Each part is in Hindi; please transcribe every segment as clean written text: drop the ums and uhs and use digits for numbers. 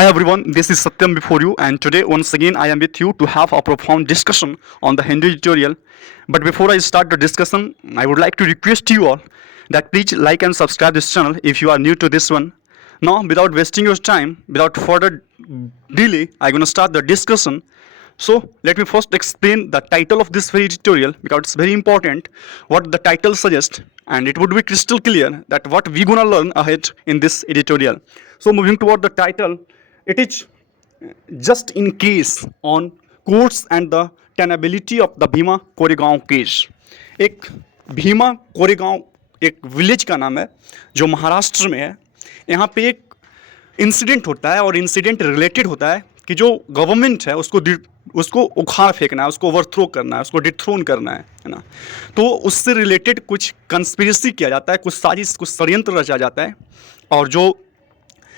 Hi everyone, this is Satyam before you, and today once again I am with you to have a profound discussion on the Hindu tutorial. But before I start the discussion, I would like to request you all that please like and subscribe this channel if you are new to this one. Now, without wasting your time, without further delay, I'm gonna start the discussion. So let me first explain the title of this very tutorial because it's very important what the title suggests, and it would be crystal clear that what we gonna learn ahead in this editorial. So moving toward the title, it is just in case on courts and the tenability of the Bhima Koregaon case. एक भीमा कोरेगांव एक विलेज का नाम है जो महाराष्ट्र में है. यहाँ पे एक इंसिडेंट होता है और इंसिडेंट रिलेटेड होता है कि जो गवर्नमेंट है उसको उखाड़ फेंकना है, उसको ओवरथ्रो करना है, उसको डिथ्रोन करना है ना. तो उससे रिलेटेड कुछ कंस्पिरेसी किया जाता है, कुछ साजिश, कुछ षड्यंत्र रचा जाता है. और जो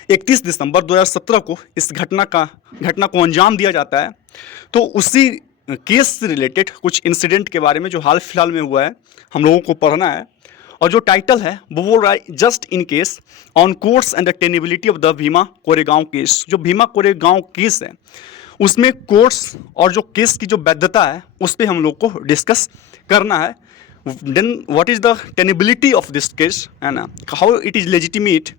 31 दिसंबर 2017 को इस घटना को अंजाम दिया जाता है. तो उसी केस से रिलेटेड कुछ इंसिडेंट के बारे में जो हाल फिलहाल में हुआ है हम लोगों को पढ़ना है. और जो टाइटल है वो बोल रहा है just in case on courts and the tenability of the Bhima Koregaon case. जो भीमा कोरेगांव केस है उसमें कोर्ट्स और जो केस की जो वैधता है उस पर हम लोग को डिस्कस करना है. Then what is the tenability of this case, है ना, हाउ इट इज़ लेजिटिमेट.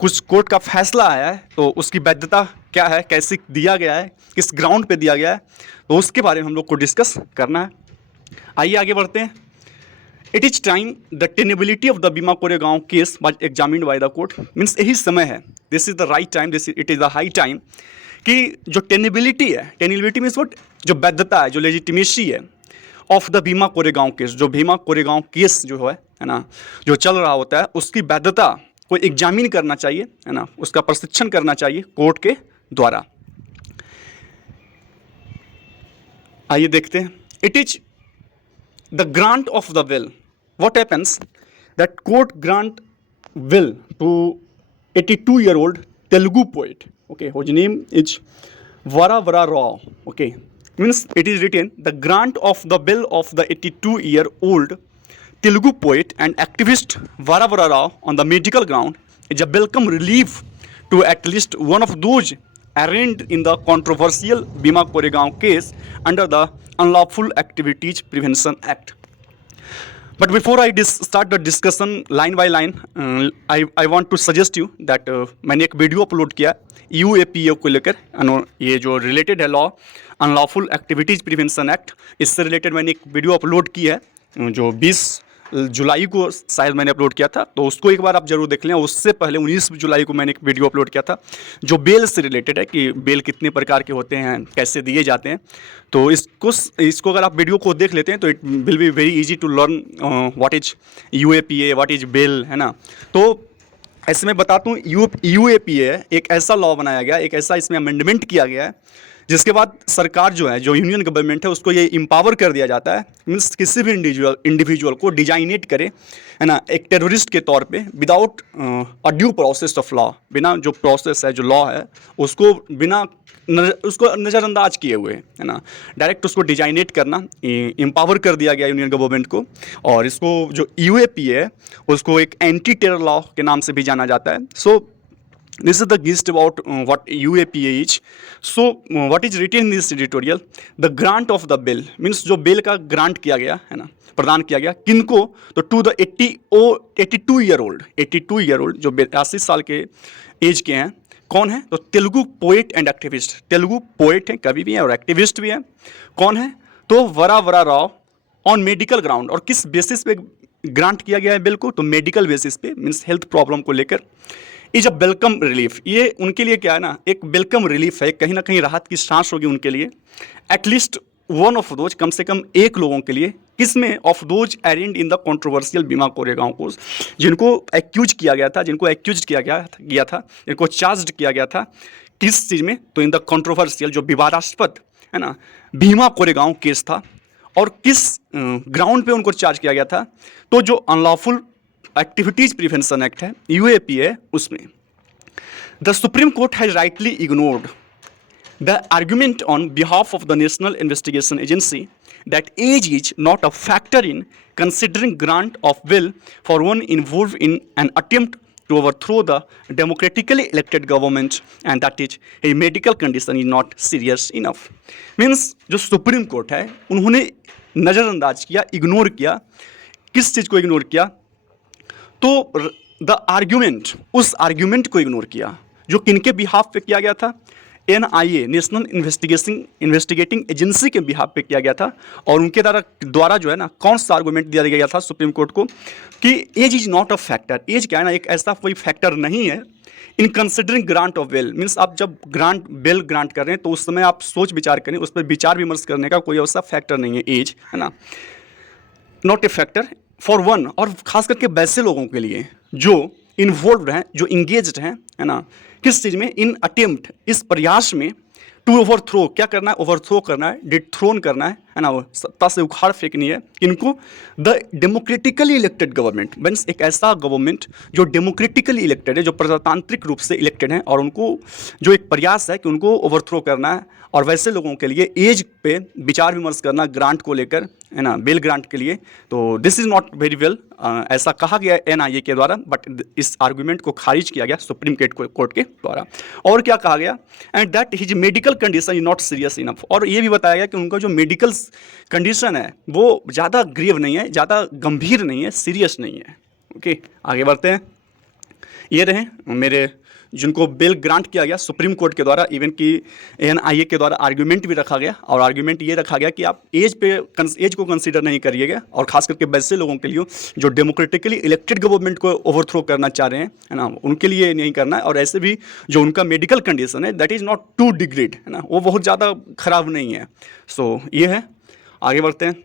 कुछ कोर्ट का फैसला आया है तो उसकी वैधता क्या है, कैसे दिया गया है, किस ग्राउंड पे दिया गया है, तो उसके बारे में हम लोग को डिस्कस करना है. आइए आगे बढ़ते हैं. It is time the tenability of the Bhima Koregaon case was examined by the court. Means यही समय है, this is the right time, it is the high time कि जो टेनेबिलिटी है, टेनेबिलिटी मीन्स व्हाट, जो वैधता है, जो लेजिटिमेसी है of the Bhima Koregaon case, जो भीमा कोरेगांव केस जो है ना, जो चल रहा होता है उसकी वैधता को एग्जामिन करना चाहिए, है ना, उसका प्रशिक्षण करना चाहिए कोर्ट के द्वारा. आइए देखते हैं. It is the grant of the bail. What happens that court grant bail to 82-year-old Telugu poet, okay, whose name is Varavara Rao. Okay, means it is written the grant of the bill of the 82-year-old Telugu poet and activist Varavara Rao on the medical ground is a welcome relief to at least one of those arraigned in the controversial Bhima Koregaon case under the Unlawful Activities Prevention Act. But before I start the discussion line by line, I want to suggest you that मैंने एक वीडियो अपलोड किया UAPA को लेकर. ये जो रिलेटेड है law unlawful activities prevention act, इससे रिलेटेड मैंने एक वीडियो अपलोड की है जो 20 जुलाई को शायद मैंने अपलोड किया था, तो उसको एक बार आप जरूर देख लें. उससे पहले 19 जुलाई को मैंने एक वीडियो अपलोड किया था जो बेल से रिलेटेड है कि बेल कितने प्रकार के होते हैं, कैसे दिए जाते हैं. तो इसको अगर आप वीडियो को देख लेते हैं तो it will be very easy to learn what is UAPA, what is bail, है ना. तो ऐसे में बताता हूँ, UAPA एक ऐसा लॉ बनाया गया, एक ऐसा इसमें अमेंडमेंट किया गया है जिसके बाद सरकार जो है, जो यूनियन गवर्नमेंट है, उसको ये इम्पावर कर दिया जाता है. मीन्स किसी भी इंडिविजुअल को डिजाइनेट करे, है ना, एक टेररिस्ट के तौर पे without a due process of law, बिना जो प्रोसेस है, जो लॉ है, उसको उसको नज़रअंदाज किए हुए, है ना, डायरेक्ट उसको डिजाइनेट करना, इम्पावर कर दिया गया यूनियन गवर्नमेंट को. और इसको जो UAPA है उसको एक एंटी टेरर लॉ के नाम से भी जाना जाता है. सो this is the gist about what UAPA is. So what is written in this editorial, the grant of the bill means जो बिल का ग्रांट किया गया, है ना, प्रदान किया गया किनको, तो टू द 82-year-old जो 82 साल के एज के हैं. कौन है, तो Telugu poet and activist. Telugu poet हैं, कवि भी हैं और एक्टिविस्ट भी हैं. कौन है, तो वरावरा राव ऑन मेडिकल ग्राउंड. और किस बेसिस पे ग्रांट किया गया है बिल को, तो मेडिकल बेसिस पे, मीन्स हेल्थ प्रॉब्लम को लेकर. Is a welcome relief. ये उनके लिए क्या है ना, एक वेलकम रिलीफ है, कहीं ना कहीं राहत की सांस होगी उनके लिए. एटलीस्ट वन ऑफ दोज, कम से कम एक लोगों के लिए, किसमें, of those arraigned in the controversial Bhima Koregaon को, जिनको एक्यूज किया गया था, जिनको चार्ज किया गया था किस चीज़ में, तो इन द कंट्रोवर्शियल, जो विवादास्पद, है ना, भीमा कोरेगांव केस था. और किस ग्राउंड पे उनको चार्ज किया गया था, तो जो अनलॉफुल एक्टिविटीज प्रिवेंशन एक्ट है, UAPA, उसमें. The supreme court has rightly ignored the argument on behalf of the national investigation agency that age is not a factor in considering grant of bail for one involve in an attempt to overthrow the democratically elected government, and that is a medical condition is not serious enough. Means जो सुप्रीम कोर्ट है उन्होंने नज़रअंदाज किया, इग्नोर किया। किस चीज़ को इग्नोर किया? तो द आर्ग्यूमेंट, उस आर्ग्यूमेंट को इग्नोर किया जो किनके बिहाफ पे किया गया था? NIA, नेशनल इन्वेस्टिगेटिंग एजेंसी के बिहाफ पे किया गया था। और उनके द्वारा जो है ना, कौन सा आर्गूमेंट दिया गया था सुप्रीम कोर्ट को कि age is not a factor. Age क्या है ना, एक ऐसा कोई फैक्टर नहीं है in considering grant of bail. Means आप जब बेल ग्रांट कर रहे हैं तो उस समय आप सोच विचार करें, उस पर विचार विमर्श करने का कोई ऐसा फैक्टर नहीं है एज, है ना, not a factor for one. और खास करके वैसे लोगों के लिए जो इन्वॉल्व हैं, जो इंगेज्ड हैं, है ना, किस चीज़ में? इन अटेम्प्ट, इस प्रयास में टू ओवरथ्रो, क्या करना है? ओवरथ्रो करना है, डिथ्रोन करना है ना, वो सत्ता से उखाड़ फेंकनी है इनको। The democratically elected government means एक ऐसा गवर्नमेंट जो डेमोक्रेटिकली इलेक्टेड है, जो प्रजातांत्रिक रूप से इलेक्टेड है, और उनको जो एक प्रयास है कि उनको ओवरथ्रो करना है। और वैसे लोगों के लिए एज पे विचार विमर्श करना ग्रांट को लेकर, है ना, बेल ग्रांट के लिए। तो this is not very well, ऐसा कहा गया NIA के द्वारा, बट इस आर्गूमेंट को खारिज किया गया सुप्रीम कोर्ट के द्वारा। और क्या कहा गया? And that his medical condition is not serious enough. और ये भी बताया गया कि उनका जो मेडिकल कंडीशन है वो ज़्यादा ग्रेव नहीं है, ज़्यादा गंभीर नहीं है, सीरियस नहीं है। ओके, आगे बढ़ते हैं। ये रहे मेरे जिनको बेल ग्रांट किया गया सुप्रीम कोर्ट के द्वारा, इवन कि NIA के द्वारा आर्ग्यूमेंट भी रखा गया। और आर्ग्यूमेंट ये रखा गया कि आप एज को कंसीडर नहीं करिएगा, और खास करके वैसे लोगों के लिए जो डेमोक्रेटिकली इलेक्टेड गवर्नमेंट को ओवरथ्रो करना चाह रहे हैं, है ना, उनके लिए नहीं करना है। और ऐसे भी जो उनका मेडिकल कंडीशन है that is not to degrade, है ना, वो बहुत ज़्यादा खराब नहीं है। सो ये है, आगे बढ़ते हैं।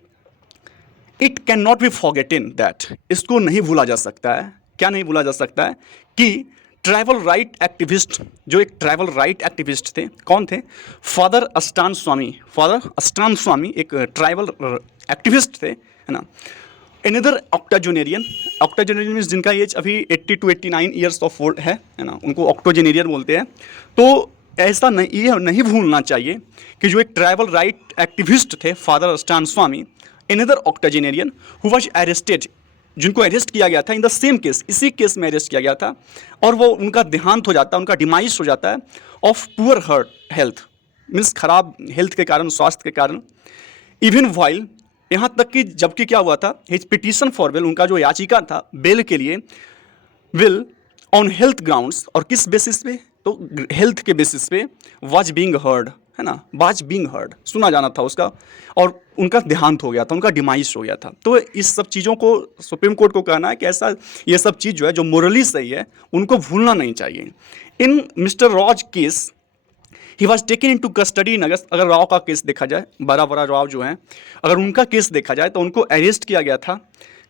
It can not be forgotten that, इसको नहीं भूला जा सकता है। क्या नहीं भूला जा सकता है? कि ट्राइबल राइट एक्टिविस्ट, जो एक ट्राइबल राइट एक्टिविस्ट थे, कौन थे? फादर अस्टान स्वामी। फादर अस्टान स्वामी एक ट्राइबल एक्टिविस्ट थे, है ना। एनदर ऑक्टाजेनेरियन, ऑक्टाजेनेरियन मीन्स जिनका एज अभी 80 to 89 ईयर्स ऑफ ओल्ड है ना, उनको ऑक्टोजेनेरियन बोलते हैं। तो ऐसा नहीं, ये नहीं भूलना चाहिए कि जो एक ट्राइबल राइट एक्टिविस्ट थे father Stan Swamy, another octogenarian who was arrested, जिनको अरेस्ट किया गया था इन द सेम केस, इसी केस में अरेस्ट किया गया था, और वो उनका देहांत हो जाता है, उनका डिमाइस हो जाता है ऑफ पुअर हेल्थ, मीन्स खराब हेल्थ के कारण, स्वास्थ्य के कारण। इवन वाइल, यहाँ तक कि जबकि क्या हुआ था, हिज पिटीशन फॉर बेल, उनका जो याचिका था बेल के लिए, विल ऑन हेल्थ ग्राउंड्स, और किस बेसिस पे? तो हेल्थ के बेसिस पे, वाज बीइंग हर्ड, है ना, वाज बीइंग हर्ड, सुना जाना था उसका, और उनका देहांत हो गया था, उनका डिमाइस हो गया था। तो इस सब चीज़ों को सुप्रीम कोर्ट को कहना है कि ऐसा ये सब चीज़ जो है, जो मोरली सही है, उनको भूलना नहीं चाहिए। In mister Rao's case he was taken into custody in August. अगर राव का केस देखा जाए, बड़ा राव जो हैं, अगर उनका केस देखा जाए तो उनको अरेस्ट किया गया था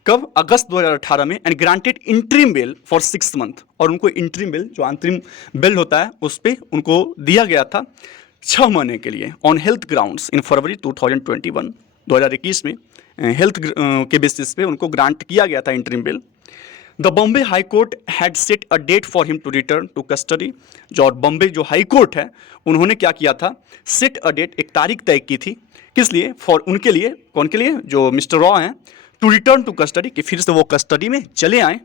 कब? अगस्त 2018 में, and granted interim bell for 6 month. और उनको इंटरिम बेल, जो अंतरिम बेल होता है, उस पर उनको दिया गया था 6 महीने के लिए ऑन हेल्थ ग्राउंड्स इन फरवरी 2021 में हेल्थ के बेसिस पे उनको ग्रांट किया गया था interim bail. The Bombay high court had set a date for him to return to custody. जो और बॉम्बे जो हाई कोर्ट है, उन्होंने क्या किया था? सेट अ डेट, एक तारीख तय की थी। किस लिए? फॉर उनके लिए, कौन के लिए? जो मिस्टर रॉ हैं, टू रिटर्न टू कस्टडी, कि फिर से वो कस्टडी में चले आएँ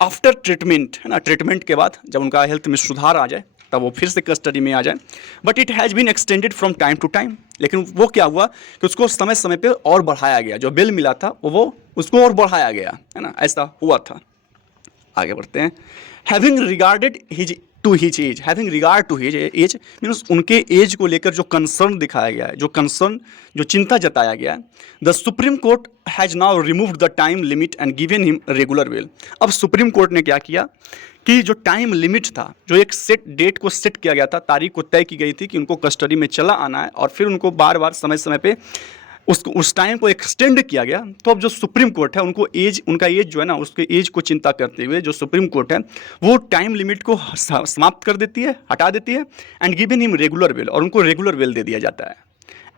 आफ्टर ट्रीटमेंट, है ना, ट्रीटमेंट के बाद जब उनका हेल्थ में सुधार आ जाए तब वो फिर से कस्टडी में आ जाए। But it has been extended from time to time. लेकिन वो क्या हुआ कि उसको समय समय पे और बढ़ाया गया, जो बिल मिला था वो उसको और बढ़ाया गया, है ना, ऐसा हुआ था। आगे बढ़ते हैं। Having regarded his to his age, having regard to his age means उनके एज को लेकर जो कंसर्न दिखाया गया है, जो कंसर्न, जो चिंता जताया गया है। The supreme court has now removed the time limit and given him regular bell. अब सुप्रीम कोर्ट ने क्या किया कि जो टाइम लिमिट था, जो एक सेट डेट को सेट किया गया था, तारीख को तय की गई थी कि उनको कस्टडी में चला आना है, और फिर उनको बार बार समय समय पे उस टाइम को एक्सटेंड किया गया। तो अब जो सुप्रीम कोर्ट है, उनको उनका एज जो है ना, उसके एज को चिंता करते हुए जो सुप्रीम कोर्ट है वो टाइम लिमिट को समाप्त कर देती है, हटा देती है, and given him regular bell, और उनको रेगुलर बेल दे दिया जाता है।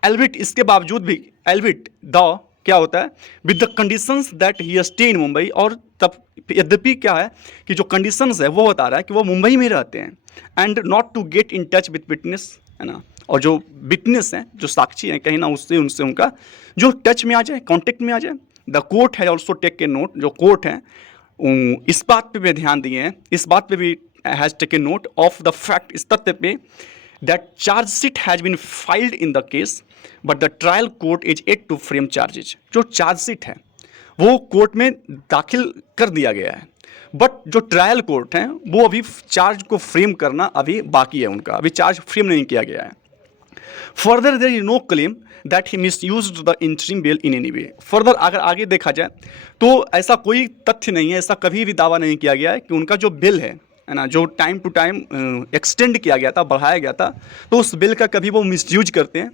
एल्बिट, इसके बावजूद भी, एल्बिट द क्या होता है? With the conditions that he stay in Mumbai. और तब यद्यपि क्या है कि जो कंडीशंस है वो बता रहा है कि वो मुंबई में रहते हैं, and not to get in touch with witness, है ना, और जो विटनेस हैं, जो साक्षी हैं, कहीं ना उससे उनसे उनका जो टच में आ जाए, कांटेक्ट में आ जाए। द कोर्ट है ऑल्सो टेक के नोट, जो कोर्ट है इस बात पे भी ध्यान दिए हैं, इस बात पे भी has taken note of the fact, इस तथ्य पे that chargesheet has been filed in the case but the trial court is yet to frame charges. जो चार्जशीट है वो कोर्ट में दाखिल कर दिया गया है, बट जो ट्रायल कोर्ट है वो अभी चार्ज को फ्रेम करना अभी बाकी है, उनका अभी चार्ज फ्रेम नहीं किया गया है। Further there is no claim that he misused the interim bail in any way. Further अगर आगे देखा जाए तो ऐसा कोई तथ्य नहीं है, ऐसा कभी भी दावा नहीं किया गया है कि उनका जो बिल है ना, जो टाइम टू टाइम एक्सटेंड किया गया था, बढ़ाया गया था, तो उस बिल का कभी वो मिसयूज करते हैं,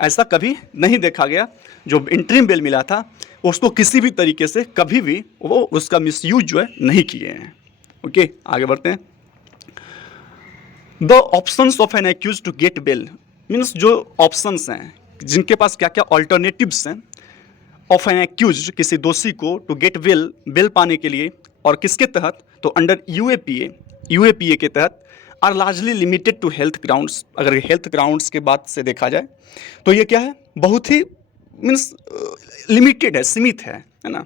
ऐसा कभी नहीं देखा गया। जो इंटरिम बिल मिला था उसको किसी भी तरीके से कभी भी वो उसका मिसयूज जो है नहीं किए हैं। ओके, आगे बढ़ते हैं। The options of an accuse to get bail means जो ऑप्शंस हैं, जिनके पास क्या क्या ऑल्टरनेटिव्स हैं ऑफ एन एक्यूज, किसी दोषी को टू गेट बेल पाने के लिए, और किसके तहत, तो अंडर यूएपीए के तहत, are largely limited to health grounds. अगर हेल्थ ग्राउंड्स के बात से देखा जाए तो ये क्या है, बहुत ही मीन्स लिमिटेड है, सीमित है ना।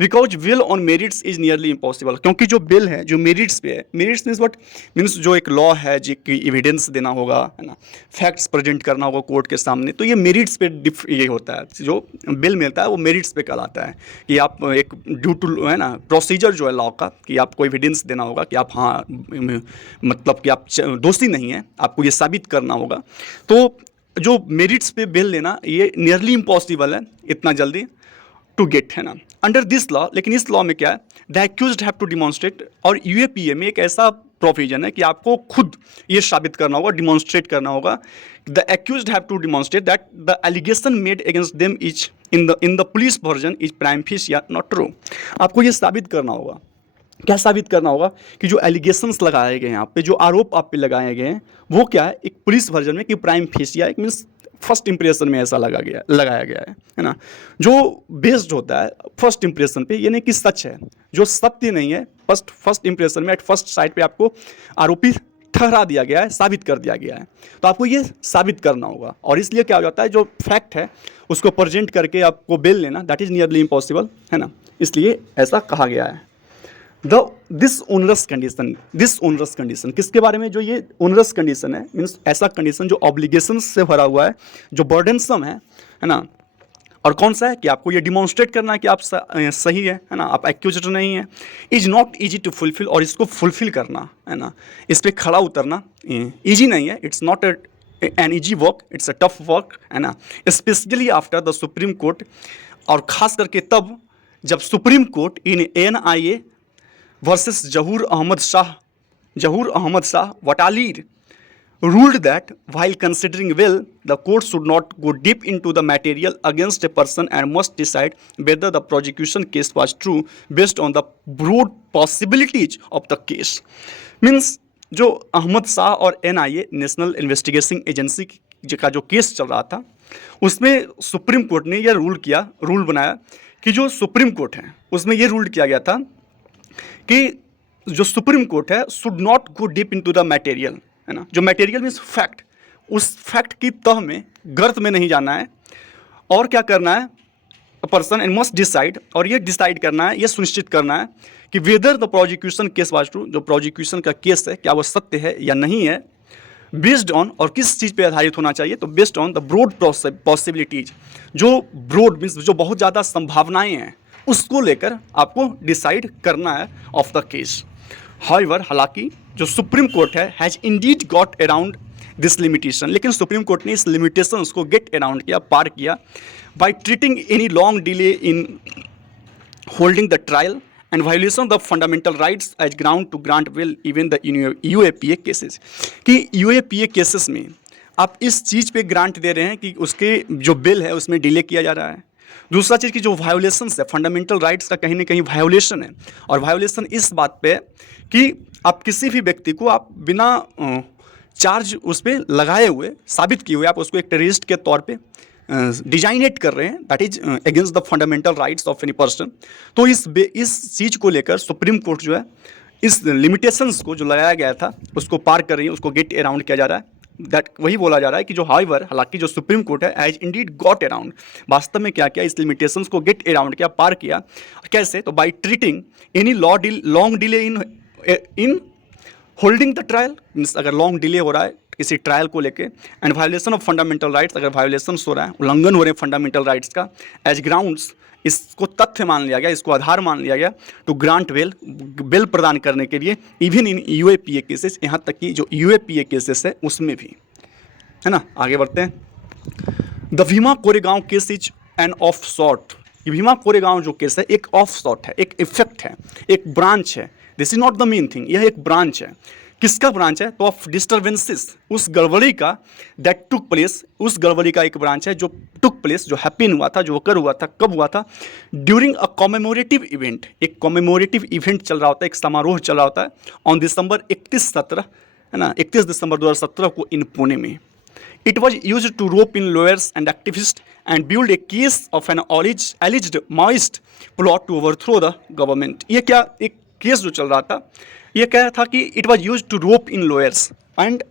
Because bill on merits is nearly impossible, क्योंकि जो बिल है जो मेरिट्स पे है, मेरिट्स मीन्स व्हाट, मीन्स जो एक लॉ है जिसकी एविडेंस देना होगा, है ना, फैक्ट्स प्रेजेंट करना होगा कोर्ट के सामने, तो ये मेरिट्स पे ये होता है। जो बिल मिलता है वो मेरिट्स पे कहलाता है कि आप एक ड्यू टू, है ना, प्रोसीजर जो है लॉ का, कि आपको एविडेंस देना होगा कि आप हाँ मतलब कि आप दोषी नहीं हैं, आपको ये साबित करना होगा। तो जो मेरिट्स पे बिल लेना ये नियरली इम्पॉसिबल है इतना जल्दी टू गेट, है ना, अंडर दिस लॉ। लेकिन इस लॉ में क्या है, the accused have to demonstrate, और यूएपीए में एक ऐसा प्रोविजन है कि आपको खुद ये साबित करना होगा, डिमॉन्स्ट्रेट करना होगा। The accused have to demonstrate that the allegation made against them is in the police version is prima facie not true. आपको ये साबित करना होगा, क्या साबित करना होगा, कि जो एलिगेशंस लगाए गए हैं आप पे, जो आरोप आप पे लगाए गए हैं, वो क्या है, एक पुलिस वर्जन में कि प्राइम फेसिया, एक मीन्स फर्स्ट इंप्रेशन में ऐसा लगाया गया है ना, जो बेस्ड होता है फर्स्ट इंप्रेशन पे, ये नहीं कि सच है, जो सत्य नहीं है, फर्स्ट इंप्रेशन में एट फर्स्ट साइड पे आपको आरोपी ठहरा दिया गया है, साबित कर दिया गया है, तो आपको ये साबित करना होगा। और इसलिए क्या हो जाता है, जो फैक्ट है उसको प्रेजेंट करके आपको बेल लेना दैट इज़ नियरली इम्पॉसिबल, है ना, इसलिए ऐसा कहा गया है। दिस ओनरस कंडीशन किसके बारे में, जो ये ओनरस कंडीशन है, मीन्स ऐसा कंडीशन जो ऑब्लिगेशन से भरा हुआ है, जो बर्डनसम है ना, और कौन सा है, कि आपको ये डिमॉन्स्ट्रेट करना है कि आप सही है ना, आप एक्यूज्ड नहीं है, is not easy to fulfil, और इसको फुलफिल करना, है ना, इस पर खड़ा उतरना ईजी नहीं है, it's not an easy work, it's a tough work, है ना, specially after the supreme court, और ख़ास करके तब जब supreme court in NIA versus Jahur Ahmad Shah Watalir ruled that while considering will, the court should not go deep into the material against a person and must decide whether the prosecution case was true based on the broad possibilities of the case. Means जो अहमद शाह और NIA नेशनल इन्वेस्टिगेशन एजेंसी का जो केस चल रहा था, उसमें सुप्रीम कोर्ट ने यह रूल बनाया कि जो सुप्रीम कोर्ट है उसमें यह रूल किया गया था कि जो सुप्रीम कोर्ट है should not go deep into the material, है ना, जो मटेरियल मीन्स फैक्ट, उस फैक्ट की तह में, गर्त में नहीं जाना है, और क्या करना है, पर्सन एंड मस्ट डिसाइड, और ये डिसाइड करना है, ये सुनिश्चित करना है कि whether the prosecution case was true, जो प्रोजिक्यूशन का केस है क्या वो सत्य है या नहीं है, बेस्ड ऑन, और किस चीज़ पे आधारित होना चाहिए, तो based on the broad possibilities, जो ब्रॉड मीन्स जो बहुत ज़्यादा संभावनाएं हैं उसको लेकर आपको डिसाइड करना है ऑफ द केस। हाउएवर, हालांकि जो सुप्रीम कोर्ट है has indeed got around this limitation, लेकिन सुप्रीम कोर्ट ने इस लिमिटेशन को गेट अराउंड किया, पार किया, by treating any long delay in holding the trial and violation of the fundamental rights as ground to grant bail even the UAPA cases, कि UAPA केसेस में आप इस चीज़ पे ग्रांट दे रहे हैं कि उसके जो बिल है उसमें डिले किया जा रहा है। दूसरा चीज़ की जो वायोलेशंस है, फंडामेंटल राइट्स का कहीं ना कहीं वायोलेशन है, और वायोलेशन इस बात पे है कि आप किसी भी व्यक्ति को आप बिना चार्ज उस पर लगाए हुए, साबित किए हुए, आप उसको एक टेररिस्ट के तौर पे डिजाइनेट कर रहे हैं, that is against the fundamental rights of any person. तो इस चीज़ को लेकर सुप्रीम कोर्ट जो है इस लिमिटेशंस को जो लगाया गया था उसको पार कर रही है, उसको गेट अराउंड किया जा रहा है दैट वही बोला जा रहा है कि जो हाउएवर हालांकि जो सुप्रीम कोर्ट है एज इंडीड गॉट अराउंड, वास्तव में क्या किया, इस लिमिटेशंस को गेट अराउंड किया, पार किया। कैसे? तो by treating any long delay in holding the trial, means अगर लॉन्ग डिले हो रहा है किसी ट्रायल को लेके, and violation of fundamental rights, अगर वायोलेशन हो रहा है, उल्लंघन हो रहे हैं फंडामेंटल राइट्स का, एज ग्राउंड्स, इसको तथ्य मान लिया गया, इसको आधार मान लिया गया टू ग्रांट बेल प्रदान करने के लिए, इवन इन यूएपीए केसेस, यहाँ तक कि जो यूएपीए केसेस है उसमें भी, है ना। आगे बढ़ते हैं। The Bhima Koregaon case is an of sort, ये भीमा कोरेगांव जो केस है एक ऑफ सॉर्ट है, एक इफेक्ट है, एक ब्रांच है। This is not the main thing, यह एक ब्रांच है। किसका ब्रांच है? तो ऑफ डिस्टर्बेंसेस, उस गड़बड़ी का, दैट टुक प्लेस, उस गड़बड़ी का एक ब्रांच है जो टुक प्लेस, जो हैपन हुआ था, जो ओकर हुआ था, कब हुआ था? ड्यूरिंग अ कॉमेमोरेटिव इवेंट, एक कॉमेमोरेटिव इवेंट चल रहा होता है, एक समारोह चल रहा होता है, ऑन दिसंबर 31 है ना, 31 दिसंबर 2017 को इन पुणे में। It was used to rope in lawyers and activists and build a case of an alleged Maoist plot to overthrow the government. ये क्या एक केस जो चल रहा था, ये कह रहा था कि it was used to rope in lawyers and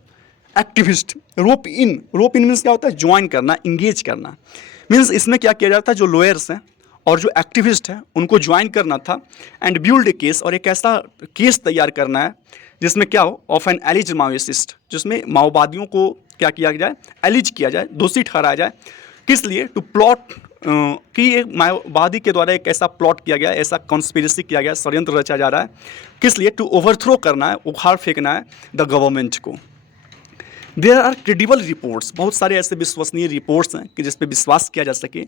activists. rope in means क्या होता है? ज्वाइन करना, इंगेज करना। मीन्स इसमें क्या किया जाता है, जो लॉयर्स हैं और जो एक्टिविस्ट हैं उनको ज्वाइन करना था, एंड बिल्ड ए केस, और एक ऐसा केस तैयार करना है जिसमें क्या हो, ऑफ एन एलिज माओइस्ट, जिसमें माओवादियों को क्या किया जाए, एलिज किया जाए, दोषी ठहराया जाए। किस लिए? टू प्लॉट, कि एक माओवादी के द्वारा एक ऐसा प्लॉट किया गया, ऐसा कॉन्स्पिरेसी किया गया, षड्यंत्र रचा जा रहा है। किस लिए? टू ओवरथ्रो करना है, उखाड़ फेंकना है द गवर्नमेंट को। देयर आर क्रेडिबल रिपोर्ट्स, बहुत सारे ऐसे विश्वसनीय रिपोर्ट्स हैं कि जिस पे विश्वास किया जा सके,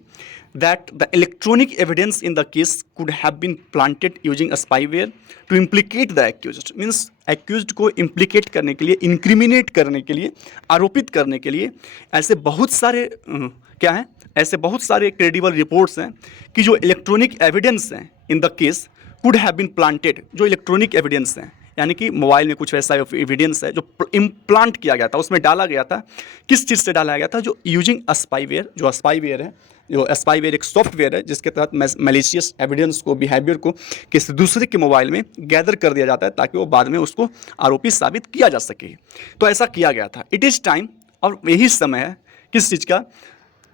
that the electronic evidence in the case could have been planted using a spyware to implicate the accused. Means accused को इम्प्लीकेट करने के लिए, इंक्रिमिनेट करने के लिए, आरोपित करने के लिए ऐसे बहुत सारे क्या हैं, ऐसे बहुत सारे क्रेडिबल रिपोर्ट्स हैं कि जो इलेक्ट्रॉनिक एविडेंस हैं in the case could have been planted, जो इलेक्ट्रॉनिक एविडेंस हैं, यानी कि मोबाइल में कुछ ऐसा एविडेंस है जो इम्प्लांट किया गया था, उसमें डाला गया था। किस चीज़ से डाला गया था? जो यूजिंग स्पाईवेयर, जो स्पाईवेयर है, जो स्पाईवेयर एक सॉफ्टवेयर है जिसके तहत मैलिशियस एविडेंस को, बिहेवियर को किसी दूसरे के मोबाइल में गैदर कर दिया जाता है ताकि वो बाद में उसको आरोपी साबित किया जा सके। तो ऐसा किया गया था। इट इज़ टाइम, और यही समय है किस चीज़ का?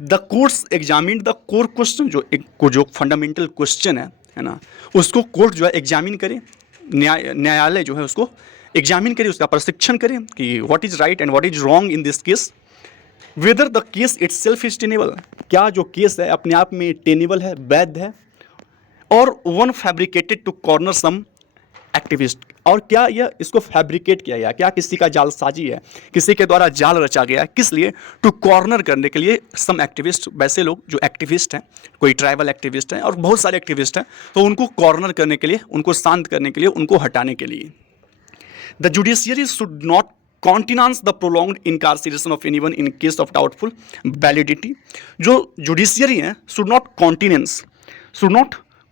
The courts examine the core question, जो फंडामेंटल क्वेश्चन है ना, उसको कोर्ट जो है एग्जामिन करे, न्यायालय जो है उसको एग्जामिन करे, उसका प्रशिक्षण करे कि what is right and what is wrong in this case, whether the case it self is tenable, क्या जो केस है अपने आप में टेनेबल है, वैध है, और one fabricated to corner some activist, और क्या यह इसको फैब्रिकेट किया गया, क्या किसी का जालसाजी है, किसी के द्वारा जाल रचा गया है, किस लिए? टू कॉर्नर करने के लिए सम एक्टिविस्ट, वैसे लोग जो एक्टिविस्ट हैं, कोई ट्राइबल एक्टिविस्ट हैं और बहुत सारे एक्टिविस्ट हैं, तो उनको कॉर्नर करने के लिए, उनको शांत करने के लिए, उनको हटाने के लिए। The judiciary should not countenance the prolonged incarceration of anyone in case of doubtful validity, जो जुडिशियरी है शुड नॉट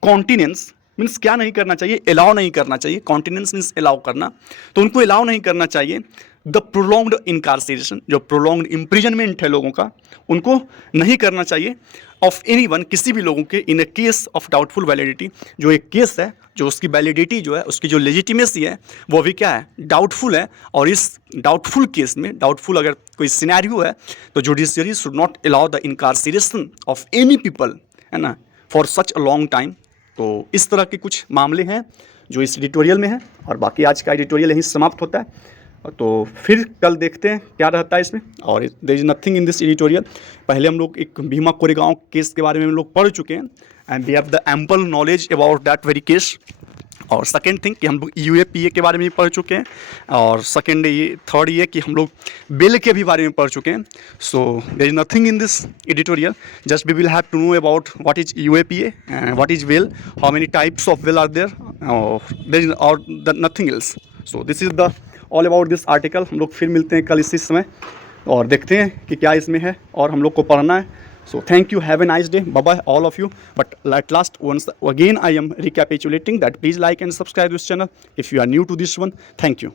कॉन्टिनेंस मीन्स क्या नहीं करना चाहिए? अलाउ नहीं करना चाहिए। कॉन्टिनेंस मीन्स अलाउ करना, तो उनको अलाउ नहीं करना चाहिए द प्रोलॉन्ग्ड इनकार्सिरेशन, जो प्रोलॉन्ग्ड इम्प्रिजनमेंट है लोगों का, उनको नहीं करना चाहिए ऑफ एनीवन, किसी भी लोगों के, इन ए केस ऑफ डाउटफुल वैलिडिटी, जो एक केस है जो उसकी वैलिडिटी जो है, उसकी जो लेजिटिमेसी है वो भी क्या है? डाउटफुल है। और इस डाउटफुल केस में, डाउटफुल अगर कोई सिनेरियो है, तो judiciary should not allow the incarceration of any people, है ना, for such a long time. तो इस तरह के कुछ मामले हैं जो इस एडिटोरियल में है, और बाकी आज का एडिटोरियल यहीं समाप्त होता है। तो फिर कल देखते हैं क्या रहता है इसमें, और there is nothing in this editorial. पहले हम लोग एक भीमा कोरेगांव केस के बारे में हम लोग पढ़ चुके हैं, and we have the ample knowledge about that very case. और सेकेंड थिंग कि हम लोग यूएपीए के बारे में भी पढ़ चुके हैं, और सेकेंड ये थर्ड ये कि हम लोग बेल के भी बारे में पढ़ चुके हैं। So there is nothing in this editorial, just we will have to know about what is UAPA and what is bail, how many types of bail are there, और nothing else. So this is the all about this article. हम लोग फिर मिलते हैं कल इसी समय और देखते हैं कि क्या इसमें है और हम लोग को पढ़ना है। So thank you, have a nice day, bye bye all of you. But at last, once again I am recapitulating that please like and subscribe this channel if you are new to this one. Thank you.